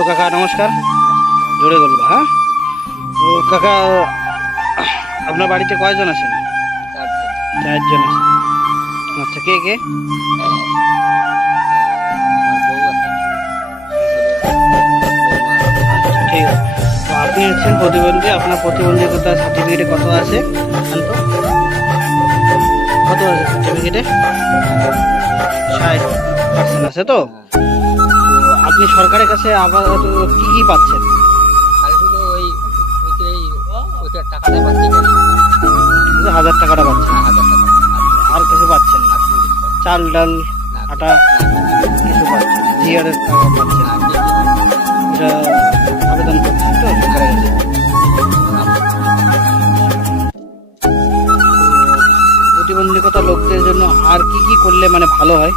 তো কাকা নমস্কার, জোরে বলবা। হ্যাঁ, তো কাকা আপনার বাড়িতে কয়জন আছেন? চারজন আছেন। আচ্ছা, কে কে? আচ্ছা, ঠিক আছে। তো আপনি হচ্ছেন প্রতিবন্ধী, আপনার প্রতিবন্ধকতা সার্টিফিকেটে কত আছে জান তো? কত আছে সার্টিফিকেটে? 60% আছে তো? তো আপনি সরকারের কাছে আবার কি কি পাচ্ছেন? শুধু 1000 টাকাটা পাচ্ছেন, আর কিছু পাচ্ছেন না? চাল ডাল আটা কিছু পাচ্ছেন? জিআরের টাকা পাচ্ছেন? এটা আবেদন করছেন তো সরকারের কাছে? প্রতিবন্ধকতা লোকদের জন্য আর কি কি করলে মানে ভালো হয়?